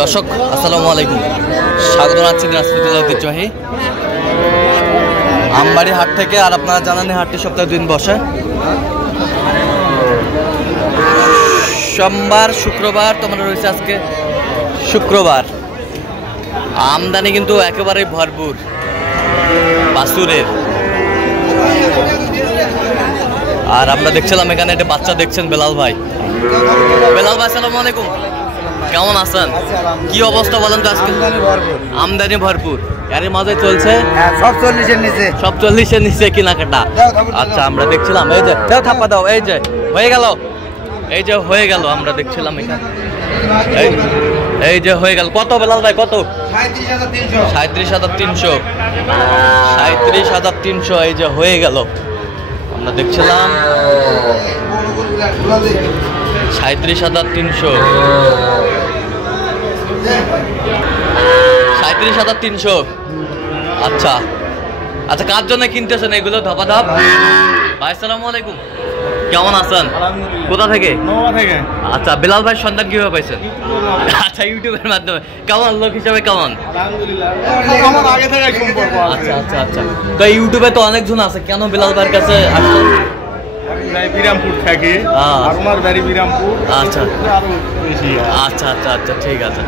দর্শক আসসালামু আলাইকুম, স্বাগত জানাচ্ছি দিনাজপুর জেলার ঐতিহ্যবাহী আমবাড়ি হাট থেকে। আর আপনারা জানেন হাটটি সপ্তাহে 2 দিন বসে, সোমবার শুক্রবার। তোমরা রয়েছে আজকে শুক্রবার। আমদানি কিন্তু একেবারেই ভরপুর বাছুরের। আর আমরা দেখছিলাম এখানে একটা বাচ্চা দেখছেন বেলাল ভাই। বেলাল ভাই আসসালামু আলাইকুম, কেমন আছেন? কি অবস্থা বলেন তো আজকে? আমদানি ভরপুর, এর মাঝে চলছে সব 40-এর নিচে, সব 40-এর নিচে কেনাকাটা। আচ্ছা আমরা দেখছিলাম, এই যে দাও থাপ্পা দাও, এই যে হয়ে গেল, এই যে হয়ে গেল। আমরা দেখছিলাম এখানে এই যে হয়ে গেল। কত বেলাল ভাই কত? 37,300, 37,300। এই যে হয়ে গেল, আমরা দেখছিলাম 37,300, 37,300। আচ্ছা আচ্ছা, কার জন্য কিনতেছেন এগুলো? ধাপা ধাপ ভাই আসসালামু আলাইকুম, কেমন আছেন? কোথা থেকে? আচ্ছা বেলাল ভাই সন্ধান কিভাবে পাইছেন? আচ্ছা ইউটিউবের মাধ্যমে। কেমন লোক হিসাবে কেমন? আচ্ছা আচ্ছা আচ্ছা, তো ইউটিউবে তো অনেকজন আছে, কেন বেলাল ভাইয়ের কাছে আসছেন? বিরামপুর থাকে, আমার বাড়ি বিরামপুর। আচ্ছা আচ্ছা আচ্ছা আচ্ছা, ঠিক আছে।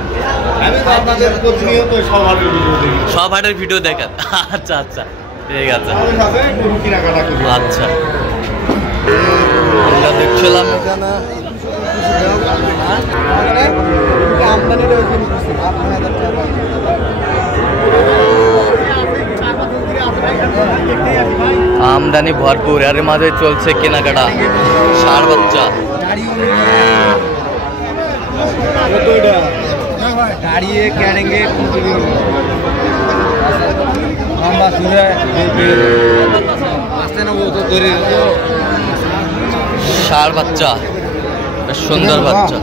সব হাটের ভিডিও দেখেন? আচ্ছা আচ্ছা ঠিক আছে। আচ্ছা আমরা দেখছিলাম এখানে আমদানি ভরপুর, এর মাঝে চলছে কেনাকাটা। ষাঁড় বাচ্চা ষাঁড় বাচ্চা, বেশ সুন্দর বাচ্চা।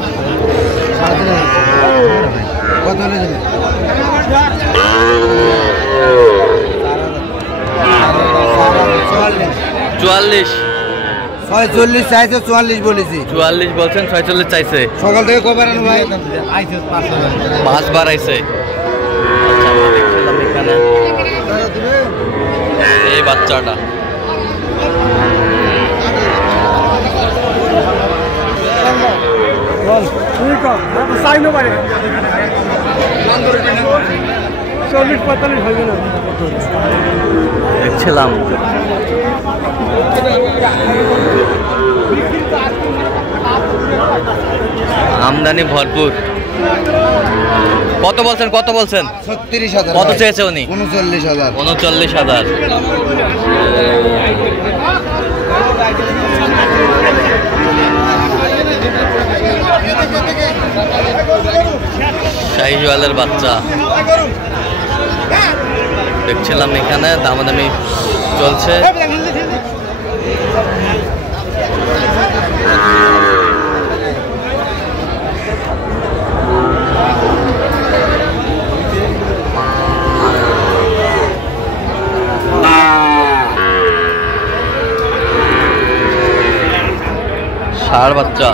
চুয়াল্লিশ 46 চাইছে, 44 বলেছি। 44 বলছেন, 46 চাইছে। সকাল থেকে কবার ভাই 5 বার আইছে। আচ্ছা আমরা দেখছিলাম এখানে এই বাচ্চাটা। দেখছিলাম আমদানি ভরপুর। কত বলছেন? কত বলছেন? 36,000। কত চেয়েছে উনি? 39,000। 39,000। শাহিওয়ালের বাচ্চা দেখছিলাম এখানে, দামাদামি চলছে। ষাঁড় বাচ্চা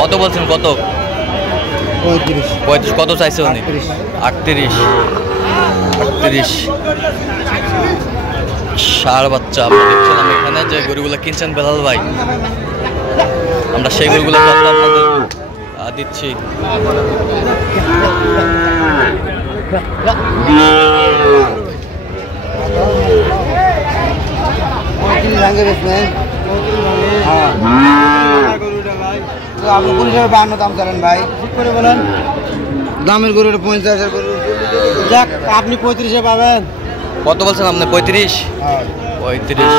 কত বলছেন? কত? 35। কত চাইছে উনি? 38। ষাঁড় বাচ্চা আমরা দেখছিলাম এখানে যে গরুগুলো কিনছেন বেলাল ভাই, আমরা সেই গরুগুলো আপনাদের দিচ্ছি। আপনি কোন হিসাবে 52 দাম চালেন ভাই? করে বলেন। দামের গরুটা 50,000 গরু, যাক আপনি 35-এ পাবেন। কত বলছেন আপনি? 35। 35।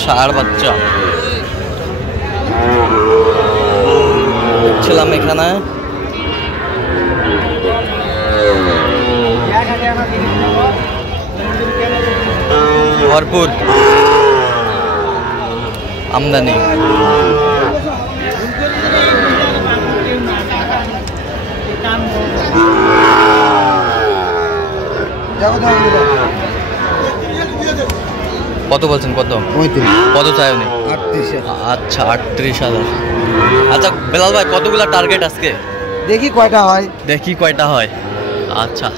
ষাঁড় বাচ্চা দেখছিলাম এখানে। ভরপুর আমদানি। কত বলছেন? কত? 35। কত চাই উনি? 38। আচ্ছা 38,000। আচ্ছা বেলাল ভাই কতগুলা টার্গেট আজকে? দেখি কয়টা হয়। দেখি কয়টা হয়। আচ্ছা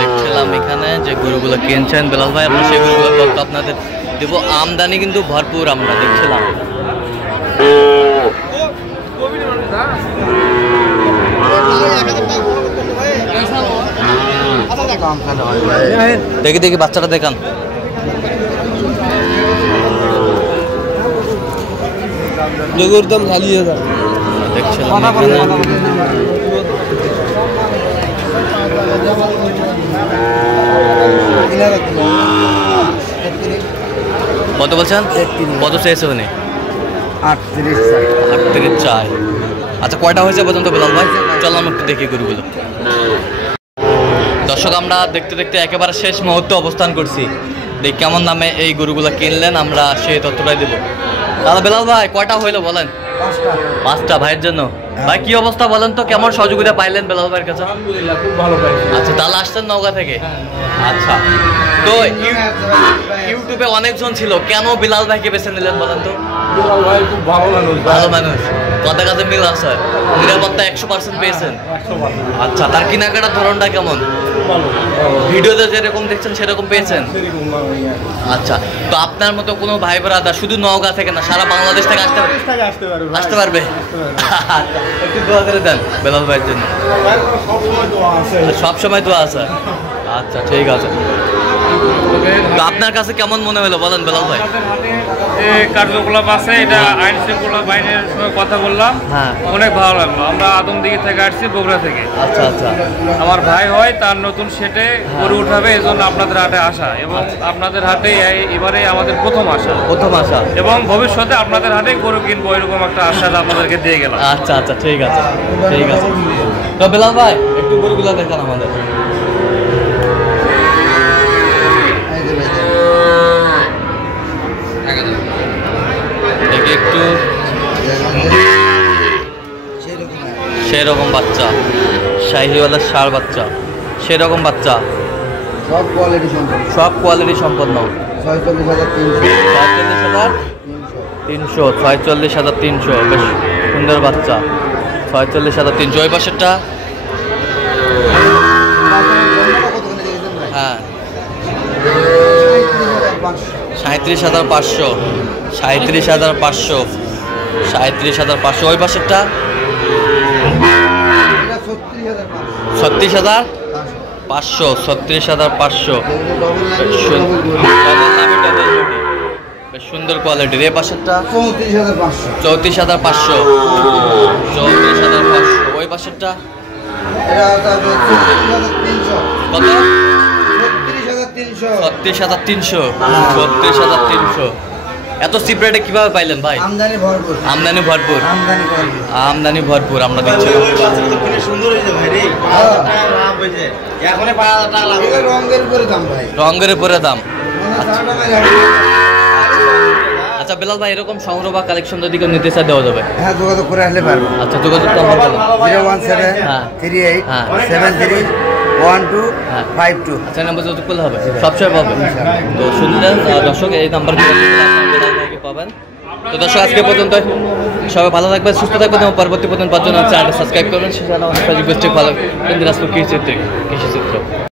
দেখছিলাম এখানে যে গরুগুলো কিনছেন বেলাল ভাই, আমরা সেই গরুগুলো তথ্য আপনাদের দেবো। আমদানি কিন্তু ভরপুর আমরা দেখছিলাম। দেখি দেখি বাচ্চাটা দেখান। জগুর দাম ঝালিয়ে দাও। দেখছিলাম এখানে কত বলছেন? কত চেয়েছে উনি? 38 চাই। আচ্ছা কয়টা হয়েছে পর্যন্ত বেলাল ভাই? চলো আমরা একটু দেখি গরুগুলো। দর্শক আমরা দেখতে দেখতে একেবারে শেষ মুহূর্তে অবস্থান করছি। দেখ কেমন দামে এই গরুগুলো কিনলেন, আমরা সেই তথ্যটাই দেবো। তাহলে বেলাল ভাই কয়টা হইলো বলেন? 5টা ভাইয়ের জন্য। ভাই কি অবস্থা বলেন তো, কেমন সহযোগিতা পাইলেন বেলাল ভাইয়ের কাছে? আলহামদুলিল্লাহ খুব ভালো পাইছি। আচ্ছা তাহলে আসছেন নওগাঁ থেকে? আচ্ছা তো ইউটিউবে অনেকজন ছিল, কেন বিলাল ভাইকে বেছে নিলেন বলেন তো? বিলাল ভাই খুব ভালো মানুষ। ভালো মানুষ, কথা কাজে মিল আছে, নিরাপত্তা 100% পেয়েছেন? 100%। আচ্ছা তার কেনাকাটার ধরনটা কেমন? ভালো। ভিডিওতে যেরকম দেখছেন সেরকম পেয়েছেন? সেরকম ভালো। আচ্ছা তো আপনার মতো কোনো ভাই ব্রাদার শুধু নওগাঁ থেকে না সারা বাংলাদেশ থেকে আসতে পারবে? আসতে পারবে ভাই। আসতে পারবে? আসতে পারবে। আচ্ছা, একটু দোয়া করে দেন বেলাল ভাইয়ের জন্য। ভাইয়ের কোনো সবসময় দোয়া আছে। সব সময় দোয়া আছে। আচ্ছা ঠিক আছে। তো আপনার কাছে কেমন মনে হলো বলেন বেলাল ভাই? আমাদের হাতে যে কার্যকলাপ আছে এটা আইন শৃঙ্খলা বাহিনীর সঙ্গে কথা বললাম, হ্যাঁ। অনেক ভালো লাগলো। আমরা আদমদিঘি থেকে আসছি, বগুড়া থেকে। আচ্ছা আচ্ছা আমার ভাই হয়, তার নতুন সেটে গরু উঠাবে, এই জন্য আপনাদের হাটে আসা, এবং আপনাদের হাটে এবারে আমাদের প্রথম আসা, প্রথম আসা। এবং ভবিষ্যতে আপনাদের হাটে গরু কিনবো এরকম একটা আশ্বাস আপনাদেরকে দিয়ে গেলাম। আচ্ছা আচ্ছা ঠিক আছে ঠিক আছে। তো বেলাল ভাই একটু গরুগুলো দেখান আমাদের। দেখি একটু সেরকম বাচ্চা, শাহিওয়ালার ষাঁড় বাচ্চা, সেরকম বাচ্চা, সব কোয়ালিটি সম্পন্ন। সব কোয়ালিটি সম্পন্ন। 46,300। 46,300 বেশ সুন্দর বাচ্চা। 46,300। ওই পাশেরটা হ্যাঁ 37,500। 37,500। 37,500। ওই পাশেরটা 36,500। 36,500। বেশ সুন্দর কোয়ালিটির। এই পাশেরটা 34,500। 34,500। ওই পাশেরটা কত? 36,300। 36,300। এত চিপ রেটে কিভাবে পাইলেন ভাই? আমদানি ভরপুর। আমদানি ভরপুর। আমদানি ভরপুর। আমদানি ভরপুর আমরা দেখছি। সুন্দর হয়েছে ভাই রে। লাভ হয়েছে। এখনই 5,000 টাকা লাভ। রঙের উপরে দাম ভাই। রঙের উপরে দাম। আচ্ছা বেলাল ভাই এরকম সংগ্রহ বা কালেকশন যদি কেউ নিতে চায় দেওয়া যাবে? হ্যাঁ যোগাযোগ করে আসলে পারবো। আচ্ছা যোগাযোগ তো আমার বলেন। 01738731252। আচ্ছা নাম্বার যোগাযোগ করলে হবে, সবসময় পাবেন। তো শুনলেন দর্শক, এই নাম্বার পাবেন। তো দর্শক আজকে পর্যন্ত সবাই ভালো থাকবেন, সুস্থ থাকবেন এবং পরবর্তী পর্যন্ত পাঁচজন চ্যানেলটা সাবস্ক্রাইব করবেন। সেটা আমার রিকোয়েস্ট ভালো দিনাজপুর কৃষি চিত্র।